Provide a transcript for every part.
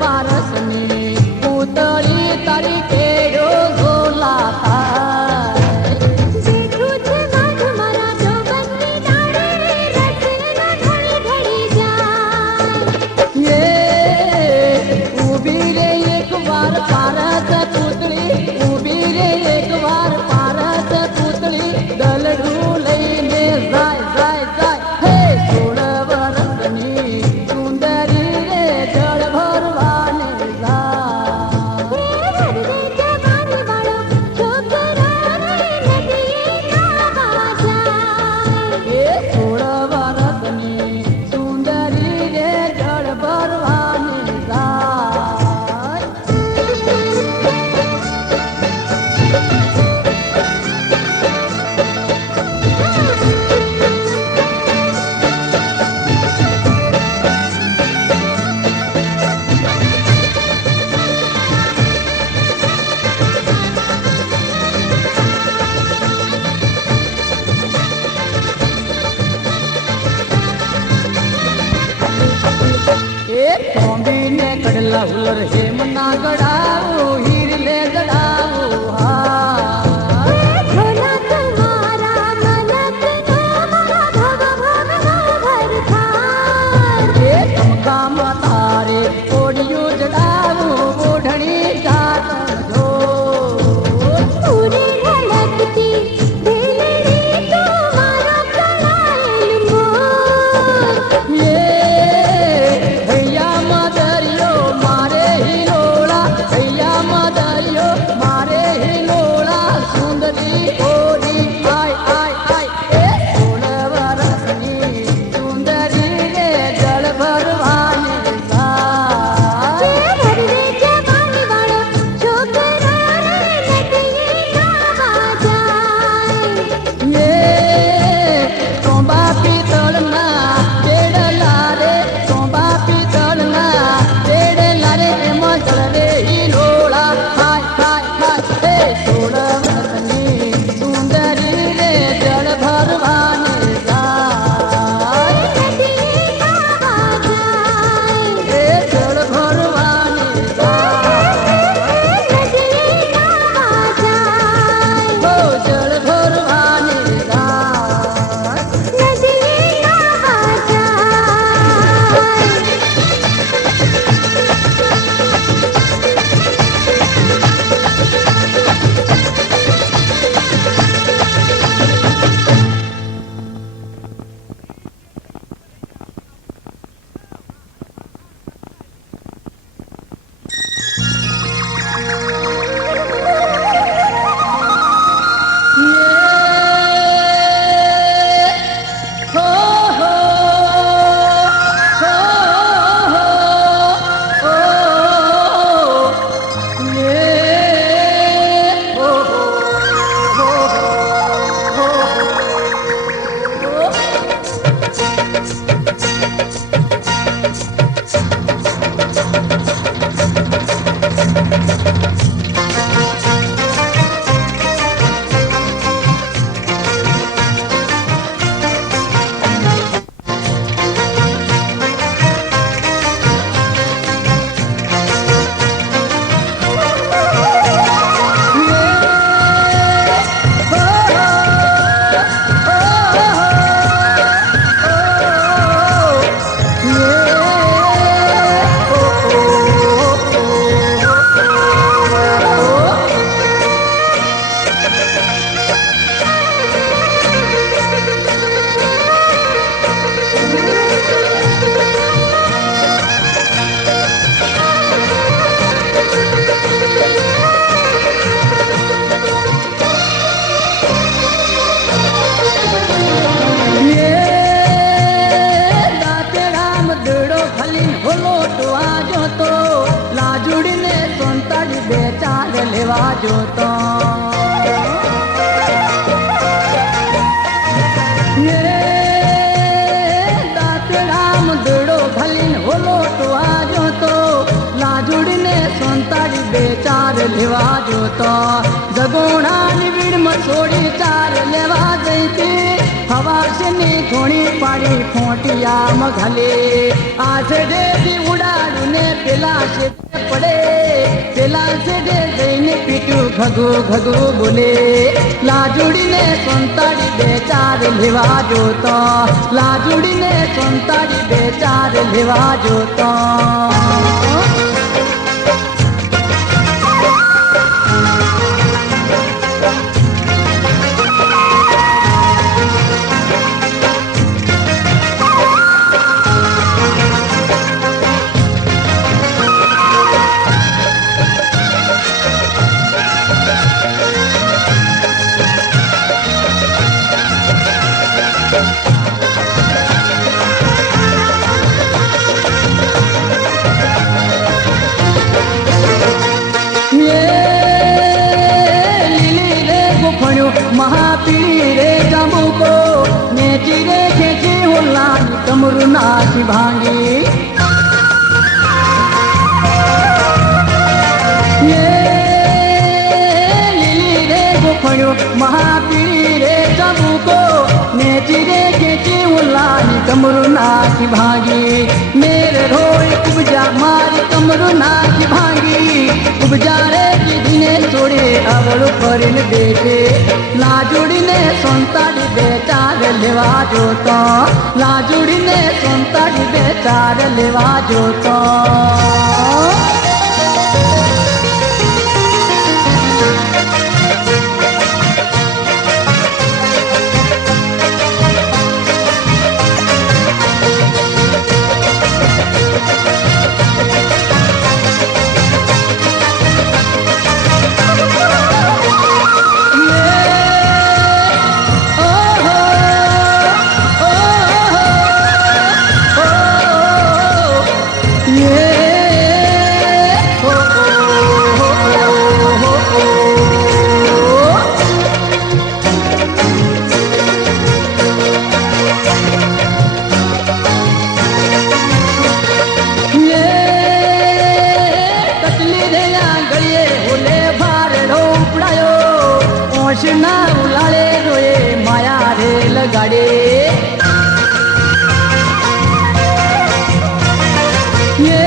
पारसनी पुतळी तारी केडो झोला हुलर हेमना गड़ाओ हीरले गड़ाओ काम तारे ओडियो जड़ाओ ओढ़नी जात धो पूरी ढलकती लेवा जो तो ये दातराम दड़ो भलिन होलो तो आजो तो लाजुड़ने सोंताड़ी बेचार लेवा जो तो जगोड़ा निबिड़ मछोड़ी चार लेवा देती हवा से नी थोड़ी पाड़ी फोटिया मघले आज देवी उड़ाड़ू ने पिला છે પડે પેલા શેઠે જઈને પીટ્યું ઘગુ ઘગુ બોલે લાજુડીને સંતાડી બે ચાર લેવા જોતો લાજુડીને સંતાડી બે ચાર લેવા જોતો महापीड़ी रे जामू को नेची रे खेची होला कमरू नाची भांगी ये लीली रे गुफड़ो महापीड़ी रे जामू को नेची रे खेची होला कमरू नाची भांगी मेरे रोई उपजा मारी कमरू नाची भांगी उपजा रे दिने छोड़े आवड़ो करीने देखे लाजुड़ीने संताड़ी बे चार लेवा जोतो लाजुड़ीने संताड़ी बे चार लेवा जोतो ना उलाले रोए माया रे लगाड़े ये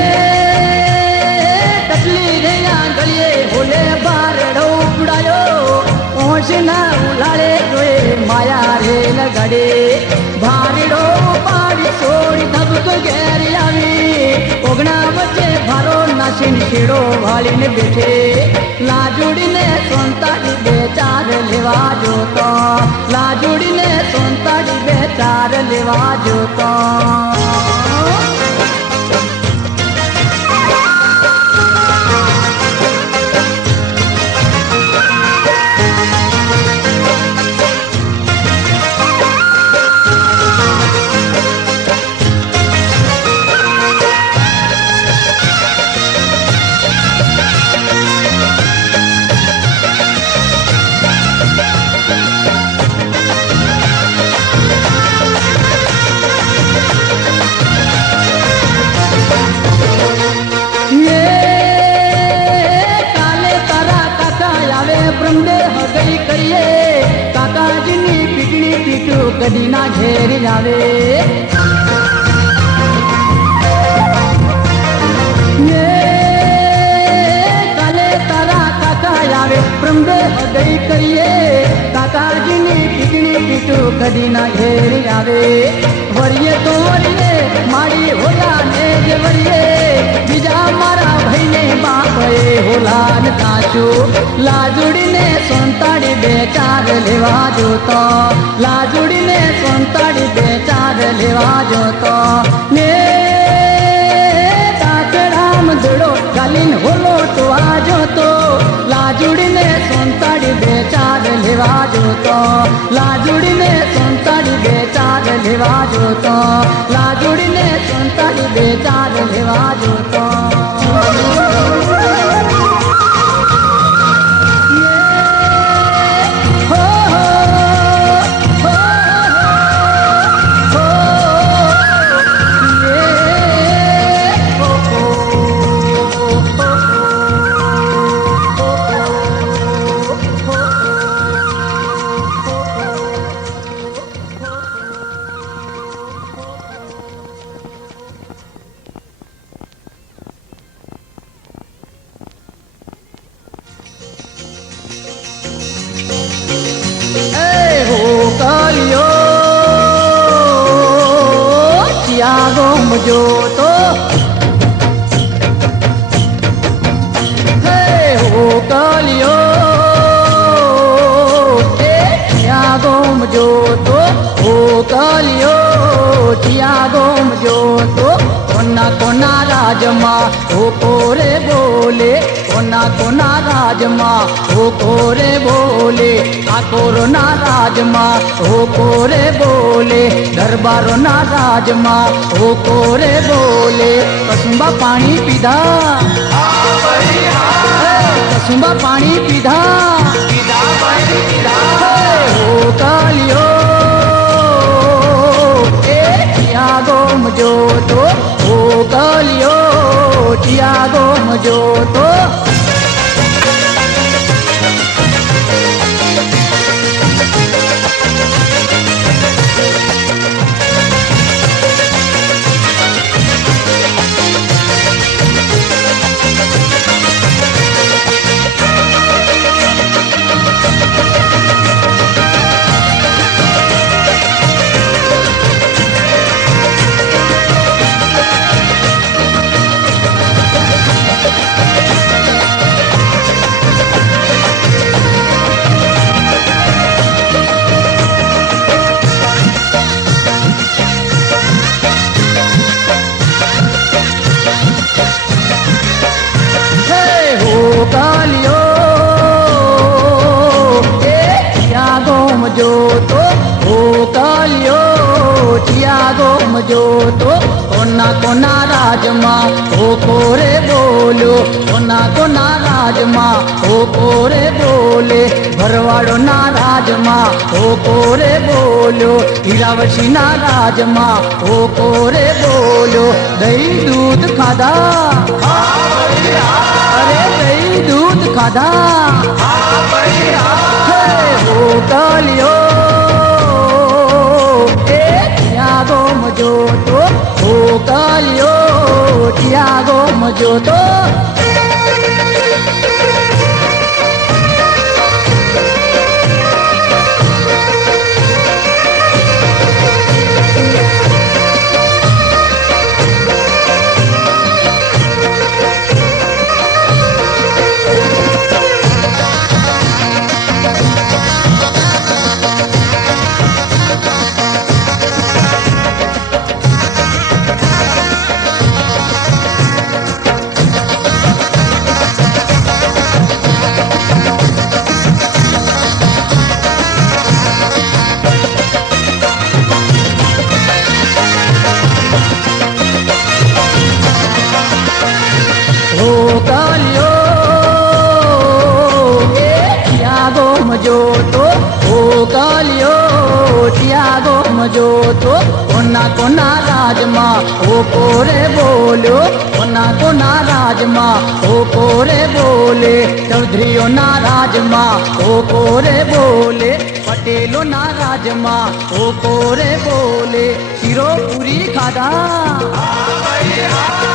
तसली रे गलिए होले बार उड़ायो ओश ना उलाले रोए माया रे लगाड़े भारीड़ो पाड़ी सोड़ी धबक घेरी आवी ओगना बच्चे भारो नाशिन छेड़ो भाली ने बैठे लाजुड़ीने संताड़ी बे चार लेवा जोतो लाजुड़ीने संताड़ी बे चार लेवा जोतो कदी ना घेर जावे ये काले तारा काका आवे प्रमदे हृदय करिए काका जी नी टिकनी पीटू कदी ना घेर जावे वरिये तो वरिये मारी होला ने जे वरिये बीजा मारा भाई ने बाप होला न ताचू लाजुड़ीने संताड़ी बे चार लेवा जोतो लाजुड़ीने संताड़ी बे चार लेवा जोतो ने ताकराम दड़ो गालिन होलो तो आ जोतो लाजुड़ीने संताड़ी बे चार लेवा जोतो लाजुड़ीने संताड़ी बे चार लेवा जोतो लाजुड़ीने संताड़ी बे चार लेवा जोतो જોતો હે હો કલિયો ત્યાગોમ જોતો હો કલિયો ત્યાગોમ જોતો કોના કોના રાજમાં હો કોરે બોલે કોના કોના રાજમાં હો કોરે બોલે આ કોરોના રાજમાં હો કોરે બોલે દરબારોના રાજમાં હો કોરે બોલે કસુંબા પાણી પીધા કસુંબા પાણી પીધા હો કલિયો ત્યાગોમ જોતો હો કલિયો ત્યાગોમ જોતો જોતો હો કલિયો ત્યાગોમ જોતો કોના કોના રાજમાં હો કોરે બોલ્યો કોના કોના રાજમાં હો કોરે બોલે ભરવાડોના રાજમાં હો કોરે બોલ્યો હીરાવશીના રાજમાં હો કોરે બોલ્યો દહીં દૂધ ખાધા અરે દહીં દૂધ ખાધા હો કલિયો ત્યાગોમ જોતો હો કલિયો ત્યાગોમ જોતો જોતો હો કલિયો ત્યાગોમ જોતો કોના કોના રાજમાં હો કોરે બોલ્યો કોના કોના રાજમાં હો કોરે બોલે ચૌધરીઓના રાજમાં હો કોરે બોલે પટેલોના રાજમાં હો કોરે બોલે શીરો પૂરી ખાધા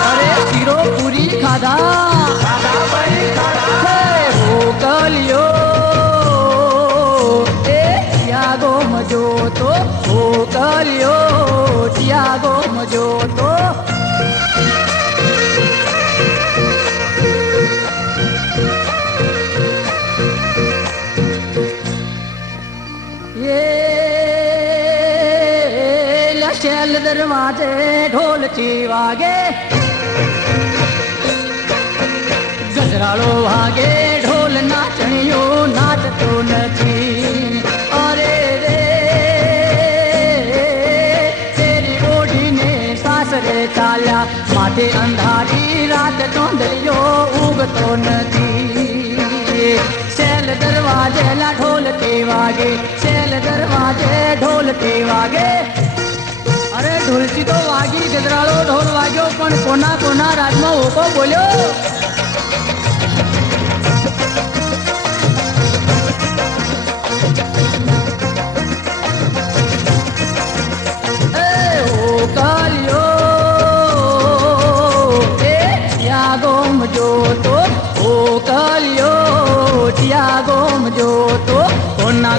અરે શીરો પૂરી ખાધા હો કલિયો ત્યાગોમ જોતો હો કલિયો ત્યાગોમ જોતો શેલ દરવાજે ઢોલકી વાગે ગજરાળો વાગે ઢોલ નાચણીઓ નાચતો નથી અરે રે તેરી ઓઢીને સાસરે ચાલ્યા માથે અંધારી રાત ચોંદલીઓ ઉગતો નથી શેલ દરવાજે લા ઢોલકી વાગે શેલ દરવાજે ઢોલકી વાગે અરે ઢોલકી તો વાગી ગજરાળો ઢોલ વાગ્યો પણ કોના કોના રાજમાં ઓકો બોલ્યો જોતો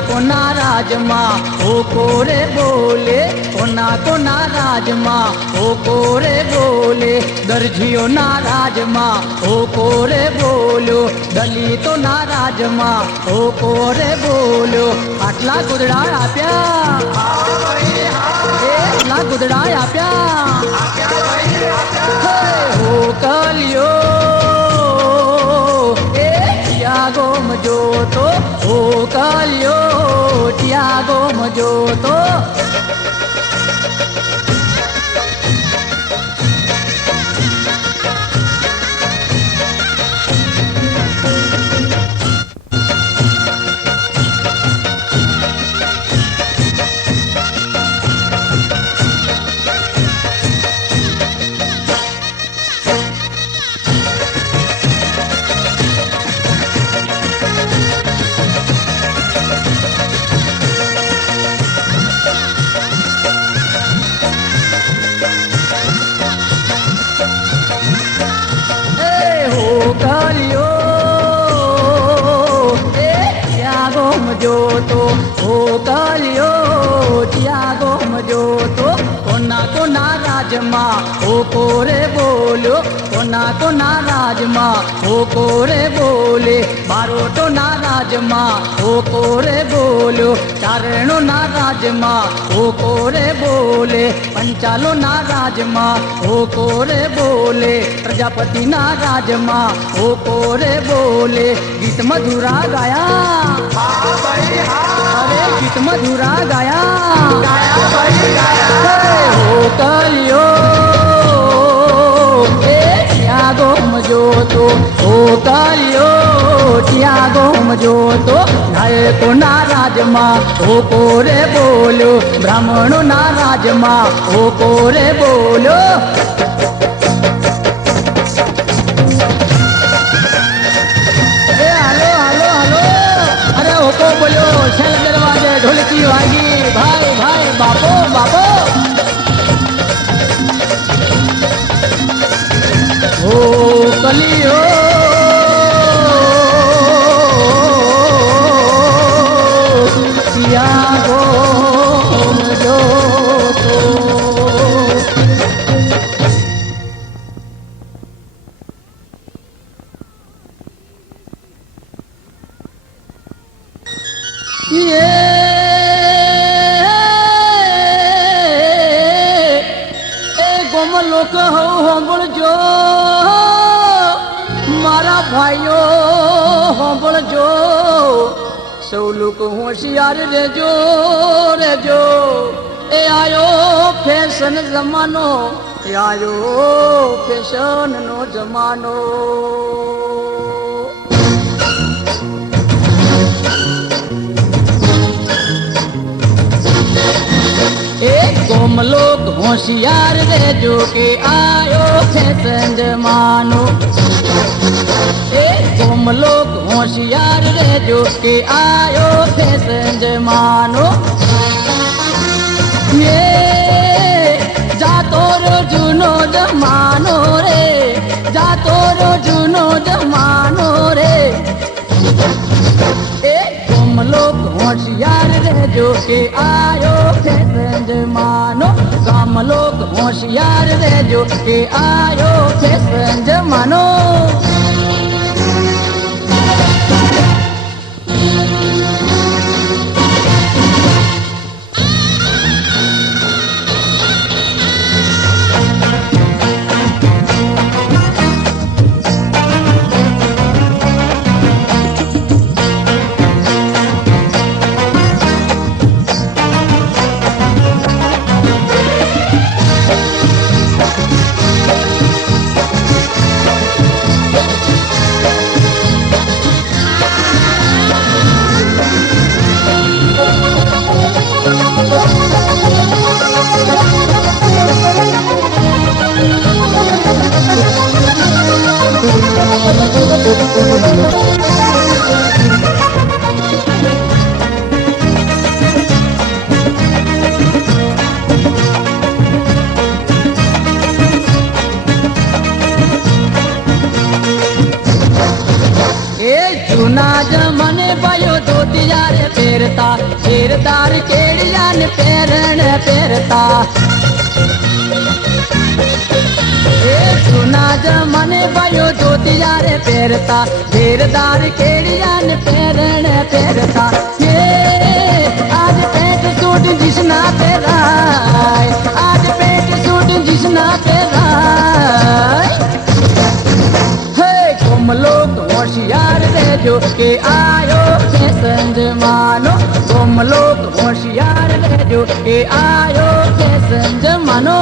कोना राज माँ ओ कोरे बोले, कोना कोना राज माँ ओ कोरे बोले, दर्जियो नाराज माँ ओ कोरे बोलो, दलितो नाराज माँ ओ कोरे बोलो। आटला गुदड़ा आप्या, आटला गुदड़ा आप्या, हो कलियो टियागो मजो तो, हो कलियो टियागो मजो तो। मजो तो हो कलियो टियागो मजो तो, कोना कोना राज माँ ओ कोरे बोलो, कोना कोना राज माँ ओ कोरे बोले, बारोटो नाराज माँ ओ कोरे बोलो, चारणो नाराज माँ ओ कोरे बोले, पंचालो नाराज माँ ओ कोरे बोले, प्रजापति नाराज माँ ओ कोरे बोले। गीत मधुरा गाया, अरे गीत मधुरा गाया, हो कलियो टियागो मजो तो, हो कलियो टियागो मजो तो। नाय को नाराज माँ ओ कोरे बोलो, ब्राह्मणो नाराज माँ ओ कोरे बोलो। को बोलो छल दरवाजे ढोलकी वागी, भाई भाई बापो बापो। ओ कलियो टियागो मजो तो। ये गोमलो कहो होंबल जो मारा भाइयों होंबल जो, सौलू को होशियार रे जो ए आयो फैशन जमानो, ए आयो फैशन नो जमानो। गोम लोग होशियार रे जो के आयो फैशन जमानो, गोम लोग होशियार रे जो के आयो फैशन जमानो। ये जातो रो जुनो जमानो रे, जातो रो जुनो जमानो रे। गोम लोग होशियार रे जो के आयो फैशन जमानो, गाम लोग होशियार रे जो के आयो फैशन जमानो। घेरदार केड़िया ने पैरण पैरता सुना जमाने भयो धोतिया रे पैरता घेरदार केड़िया ने पैरण पैरता आज पेट सूट जिसना पैराय आज पेट सूट जिसना पैराय तुम लोग होशियार रहजो के आयो फैशन जमानो तुम लोग होशियार रहजो के आयो फैशन जमानो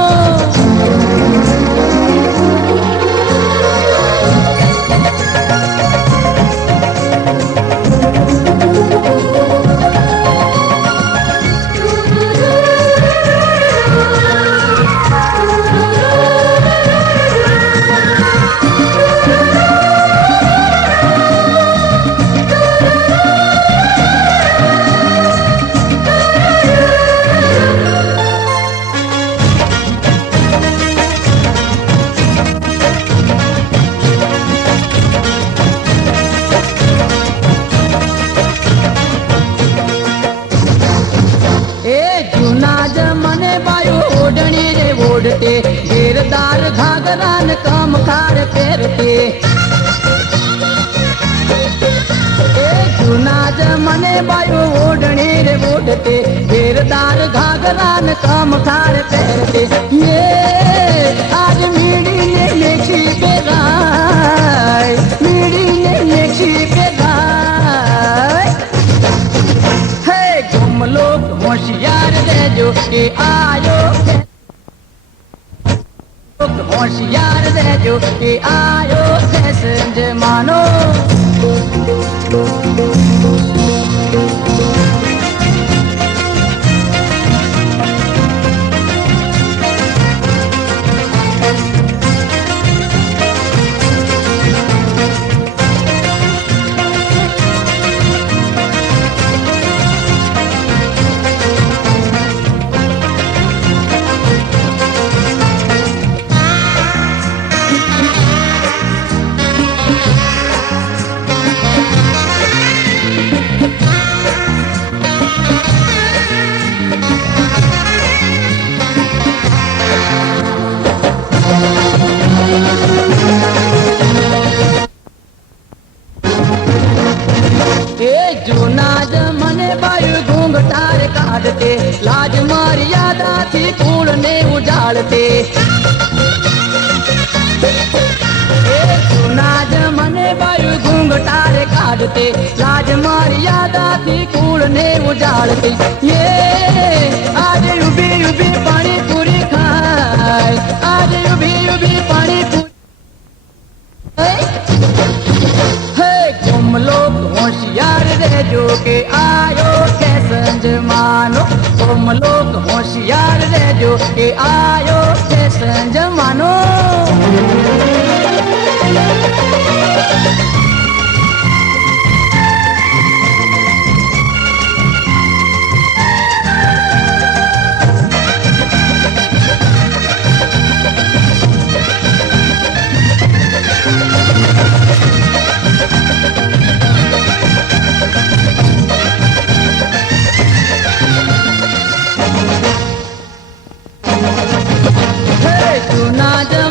घेरदार घाघरान काम खार पैरते जूना जमाने बायो ओढ़ने रे ओढ़ते घेरदार घाघरान काम खार पैरते ये आज मीड़ी ने लेखी बेगाय मीड़ी ने लेखी बेगाय है तुम लोग होशियार रहजो के आयो होशियार रहजो के आयो फैशन जमानो लाज मर्यादा थी कूड़ ने उजाड़ते सुना जमने वायु घूंघटारे काटते लाज मर्यादा थी कूड़ ने उजाड़ते ये आज उबी उबी पानी पूरी खाए आज उबी उबी पानी पूरी तुम लोग होशियार रहजो के आयो फैशन जमानो तुम लोग होशियार रहजो के आयो फैशन जमानो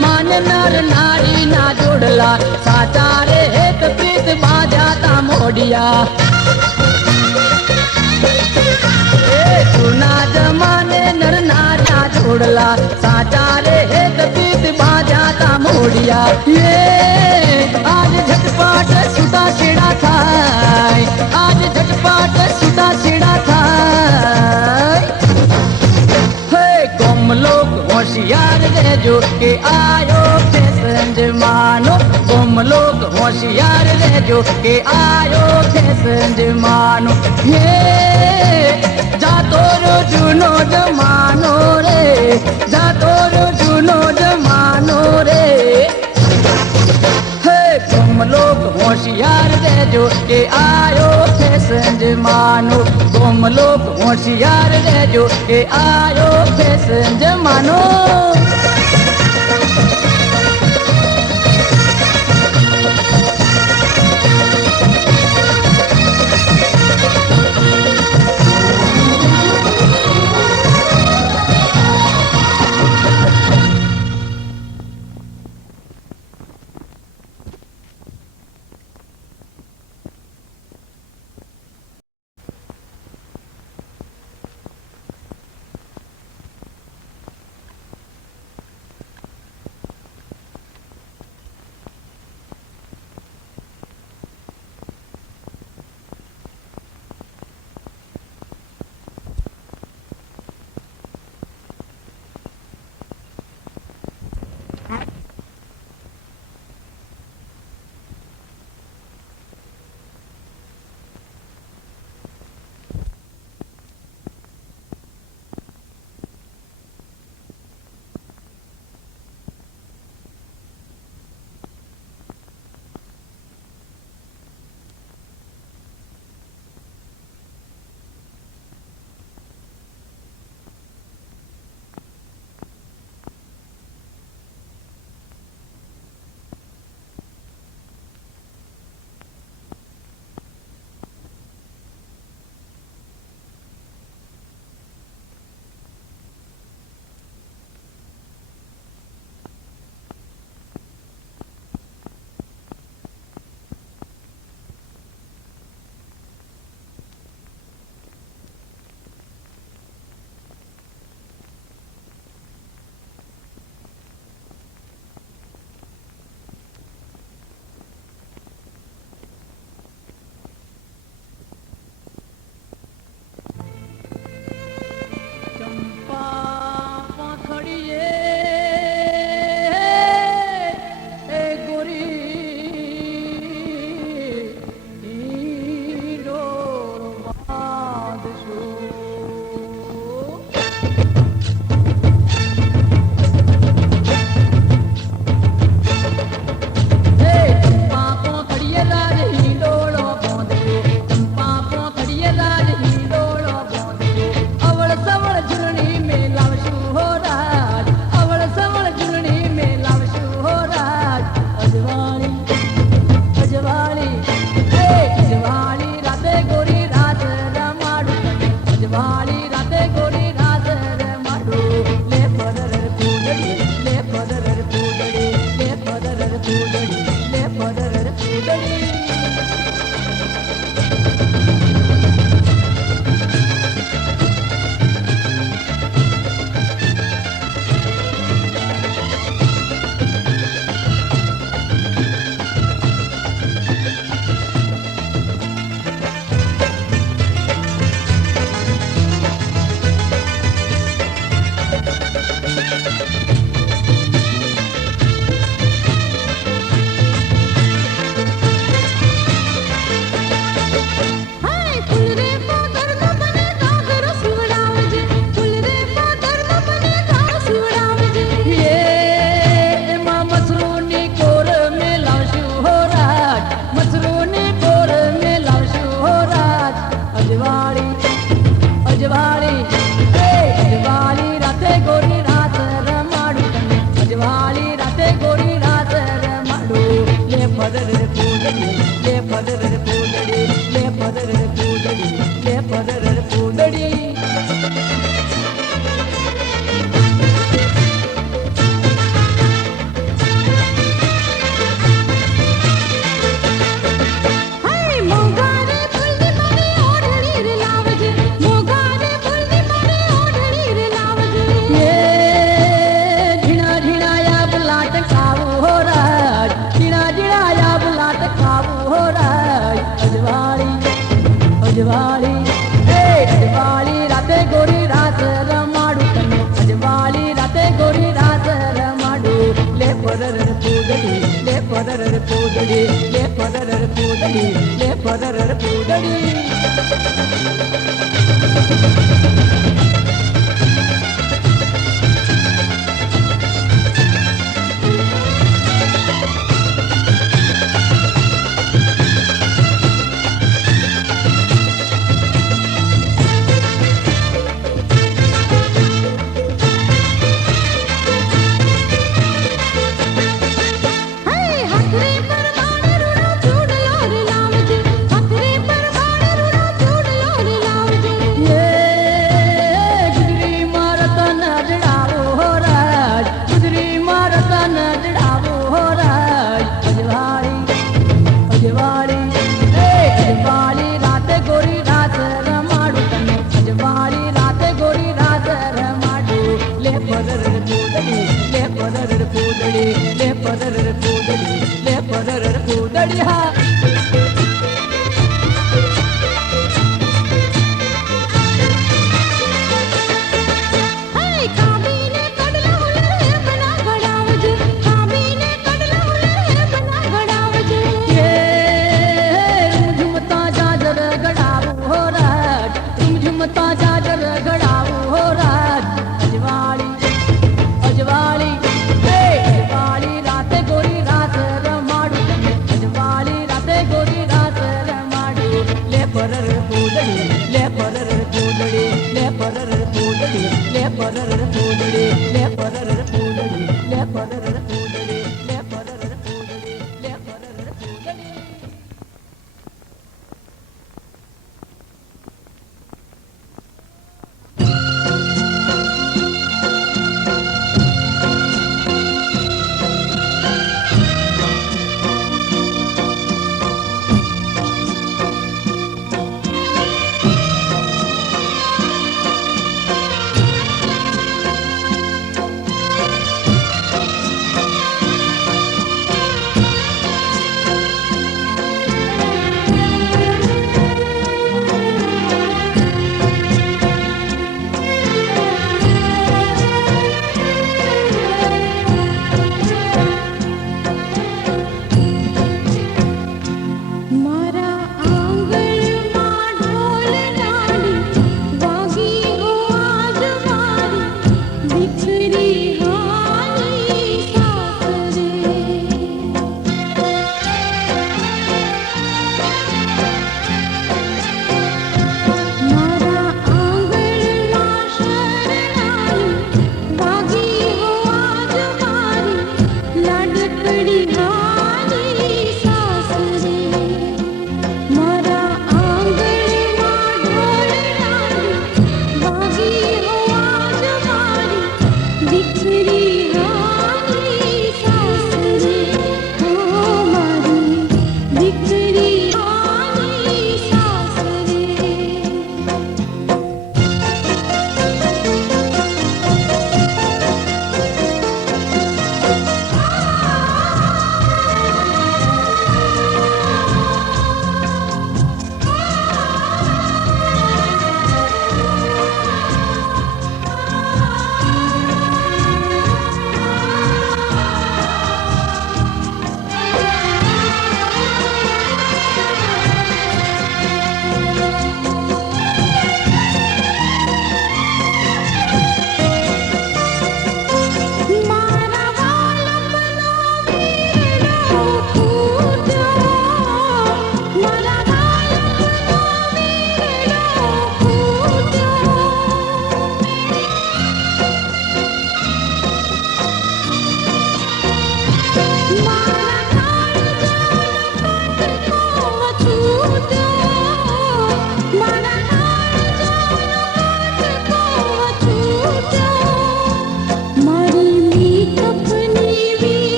नारी ना जोड़ला साचा रे एक प्रीत बाजाता मोडिया सुना जमाने नर नारी ना जोड़ला साचा रे एक प्रीत बाजाता मोडिया ये आज झटपट सुता छिड़ा थाय आज झटपट सुता छिड़ा थाय तुम लोग होशियार रहजो के आयो फैशन जमानो तुम लोग होशियार रहजो के आयो फैशन जमानो ये जातो रो जुनो जमानो रे जातो रो जुनो जमानो रे तुम लोग होशियार रहजो के आयो फैशन जमानो तुम लोग होशियार रहजो के आयो फैशन जमानो ફૂદડી અજવાળી રાતે ગોરી રાત રમાડું તને અજવાળી રાતે ગોરી રાત રમાડું લે પરર પૂદડી લે પરર પૂદડી લે પરર પૂદડી લે પરર પૂદડી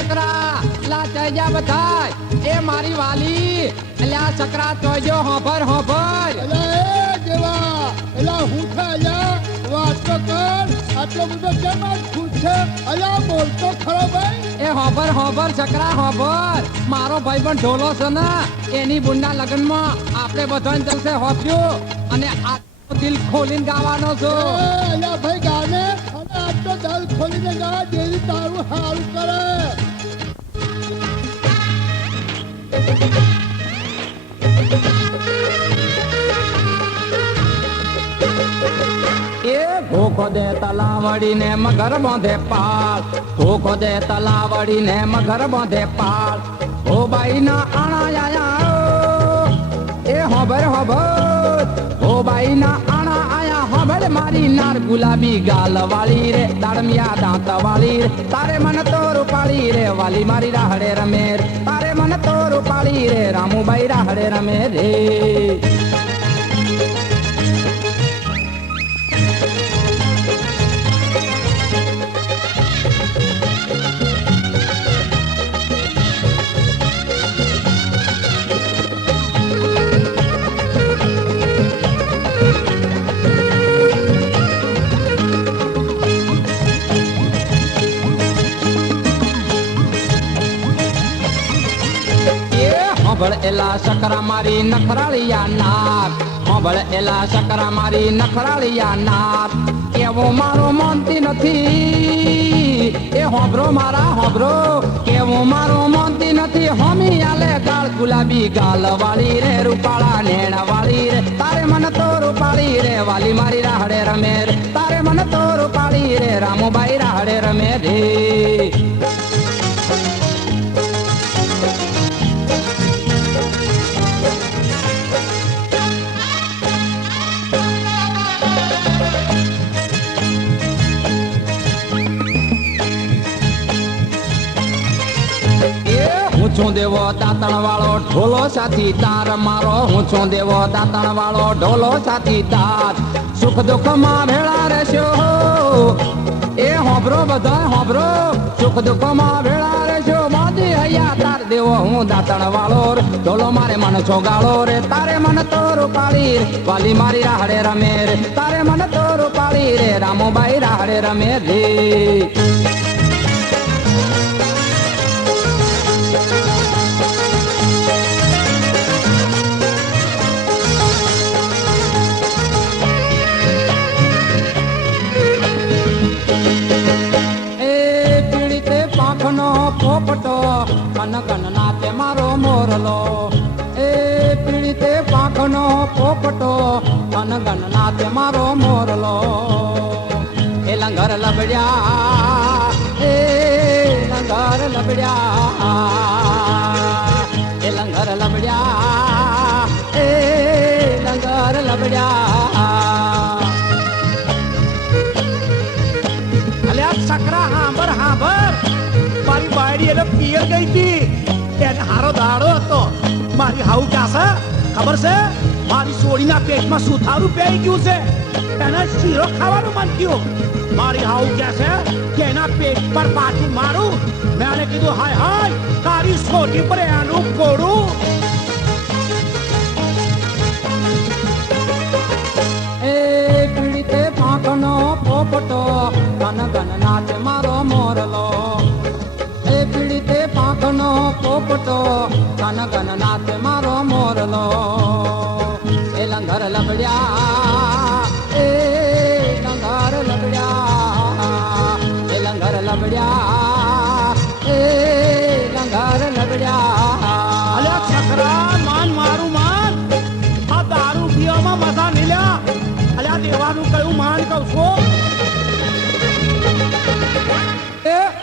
સકરા લા ચૈજા બધાય એ મારી વાલી અલ્યા સકરા ચોજો હોભર હોભર એલા એ જેવા એલા હું થયા વાત તો કર આટલો બધો કેમ ખુશ છે અલ્યા બોલતો ખરો ભાઈ એ હોભર હોભર સકરા હોભર મારો ભાઈ પણ ઢોલો છે ને એની બુનના લગ્નમાં આપણે બધાને જલસે હોપ્યું અને આ દિલ ખોલીને ગાવાનો છો અલ્યા ભાઈ ગાને અને આટલો દિલ ખોલીને ગા જેવી તારું હારું કરે એ ભૂખો દે તલાવડી ને મગર બાંધે પાળ ભૂખો દે તલાવડી ને મગર બાંધે પાળ ઓ બાઈ ના આણા આયા એ હોબર હોબર ઓ બાઈ ના આણા આયા હોબર મારી નાર ગુલાબી ગાલ વાળી રે દાડમિયા દાંત વાળી રે તારે મન તો રૂપાળી રે વાલી મારી રાહડે રમે રે તારે મન તો રૂપાળી રે રામુબાઈ રાહડે રમે રે હોબળ એલા સકરા મારી નખરાળિયા નાક હોબળ એલા સકરા મારી નખરાળિયા નાક કેવું મારો માનતી નથી એ હોબરો મારા હોબરો કેવું મારો માનતી નથી હોમી આલે ગાળ ગુલાબી ગાલ વાળી રે રૂપાળા નેણ વાળી રે તારે મન તો રૂપાળી રે વાલી મારી રાહડે રમે રે તારે મન તો રૂપાળી રે રામુબાઈ રાહડે રમે રે હું દેવો દાંતણ વાળો ઢોલો સાથી તાર મારો હું છું દેવો દાંતણ વાળો ઢોલો સાથી તાર સુખ દુઃખ માં ભેળા રહેશો એ હોબરો બધા હોબરો સુખ દુઃખ માં ભેળા રહેશો મોદી હૈયા તાર દેવો હું દાંતણ વાળો ઢોલો મારે મન છોગાળો રે તારે મન તો રૂપાળી રે વાલી મારી રાહડે રમે રે તારે મન તો રૂપાળી રે રામુબાઈ રાહડે રમે રે પોપટો કન કન નાચે મારો મોરલો એ પીળીતે પાંખનો પોપટો કન કન નાચે મારો મોરલો એ લંગર લબડ્યા એ લંગર લબડ્યા એ લંગર લબડ્યા એ લંગર લબડ્યા અલ્યા સકરા હાંભર હાંભર મારી બાયડી એટલે પિયર ગઈ હતી એને હારો દાડો હતો મારી હાઉ ક્યાં છે ખબર છે મારી સોડીના પેટમાં સુથારું પેઈ ગયું છે એને શીરો ખાવાનું મન થયું મારી હાઉ ક્યાં છે કે એના પેટ પર પાછું મારું મેં એને કીધું હાય હાય તારી સોડી પર એનું કોડું એ પીડીતે પાંખનો પોપટો ગન ગન નાચે મારો મોરલો પીડીતે પાંખનો પોપટો ગન ગન નાચે મારો મોરલો એ લંગર લબડ્યા એ લંગર લબડ્યા એ લંગર લબડ્યા એ લંગર લબડ્યા અલ્યા છકરા માન મારું માન આ દારૂ પીવામાં મજા નહીં લ્યા અલ્યા દેવાનું કયું માન કહું છું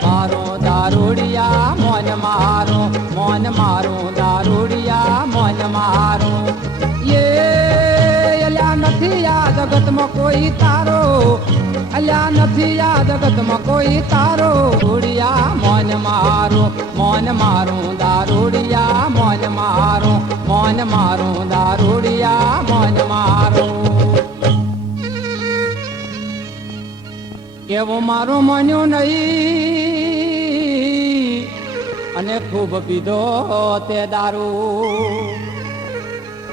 મારો દારૂડિયા મોન મારું દારૂડિયા મોન મારું અલ્યા નથી આ જગતમાં કોઈ તારો અલ્યા નથી આ જગતમાં કોઈ તારો દારૂડિયા મોન મારું દારૂડિયા મોન મારું દારૂડિયા મોન મારું એવું મારું માન્યું નહીં અને ખૂબ પીધો તે દારૂ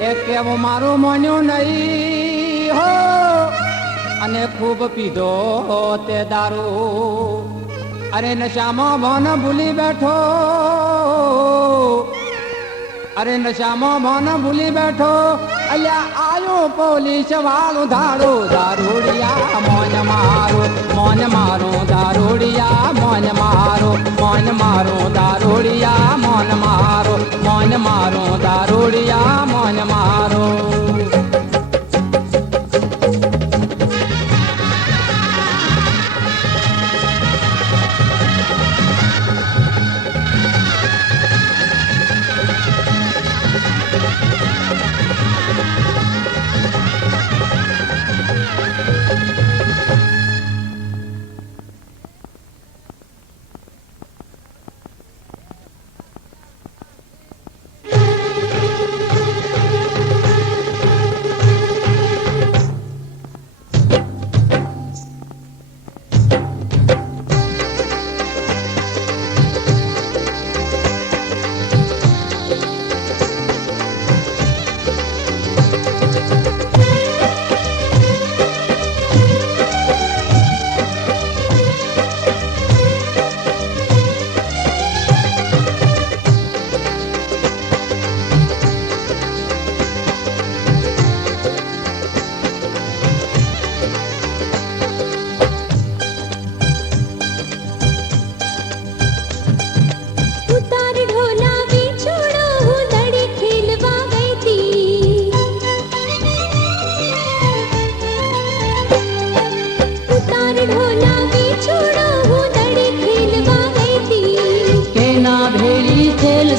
એ કેવું મારું માન્યું નહીં હો અને ખૂબ પીધો તે દારૂ અરે નશામાં ભાન ભૂલી બેઠો અરે નશામાં ભાન ભૂલી બેઠો અલ્યા આયો પોલીસ વાળું ધાડું દારૂડિયા મોન મારું દારૂડિયા મોન મારું દારૂડિયા મોન મારું દારૂડિયા મોન મારું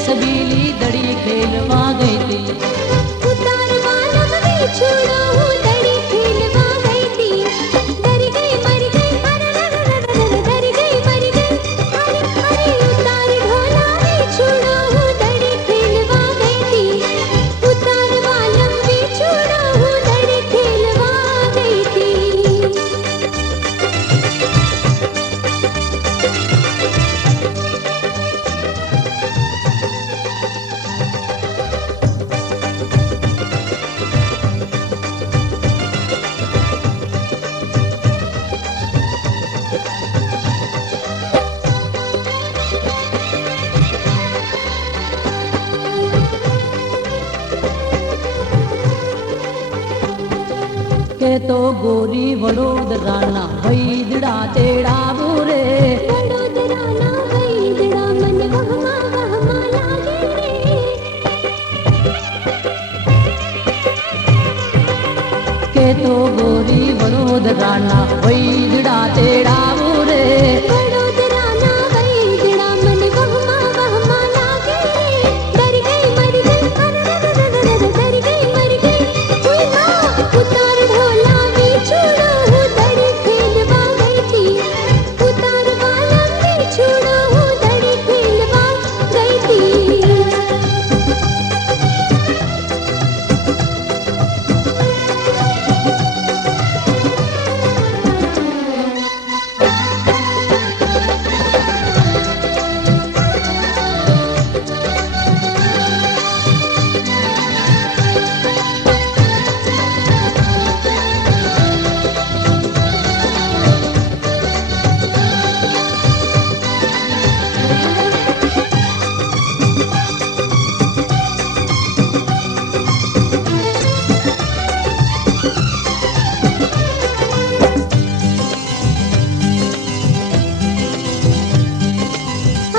सबीली दड़ी खेलवा गई थी उतार वाला भी छोड़ो हूँ दड़ी खेलवा गई थी डर गई मर गई डर गई मर गई अरे उतार ढोला भी छोड़ो हूँ दड़ी खेलवा गई थी उतार वाला भी छोड़ो हूँ दड़ी खेलवा गई थी के तो गोरी वडोदराना वैदड़ा तेड़ा बुरे वडोदराना वैदड़ा मन वहमा वहमा लागे रे के तो गोरी वडोदराना वैदड़ा तेड़ा बुरे वडोदराना वैदड़ा मन वहमा वहमा लागे रे डर गई मर गई डर गई मर गई हुई माँ उतार ढोला भी छोड़ो हूँ दड़ी खेलवा गई थी उतार वाला भी छोड़ो हूँ दड़ी खेलवा गई थी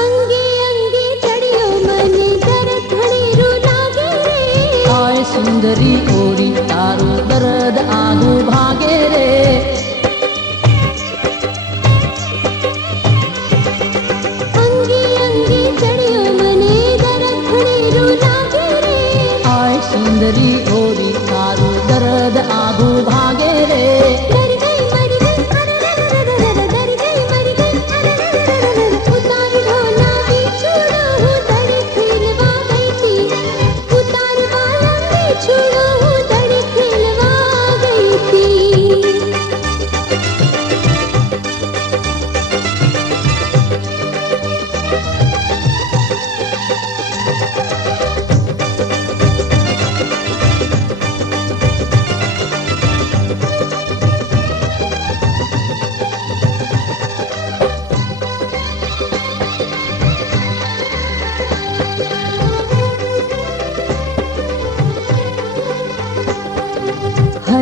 अंगे अंगे चढ़ियो मन दर थड़ेरो लागे रे आए सुंदरी ओरी तारो दर्द आगू भागे रे अंगे अंगे चढ़ियो मन दर थड़ेरो लागे रे आए सुंदरी ओरी तारो दर्द आगू भागे रे डर गई मर गई डर गई मर गई उतार ढोला भी छोड़ो हूँ दड़ी खेलवा गई थी उतार वाला भी छोड़ो हूँ दड़ी खेलवा गई थी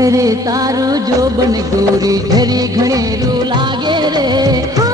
રે તારું જો બન ગોરી ઝરી ઘણેરું લાગે રે હા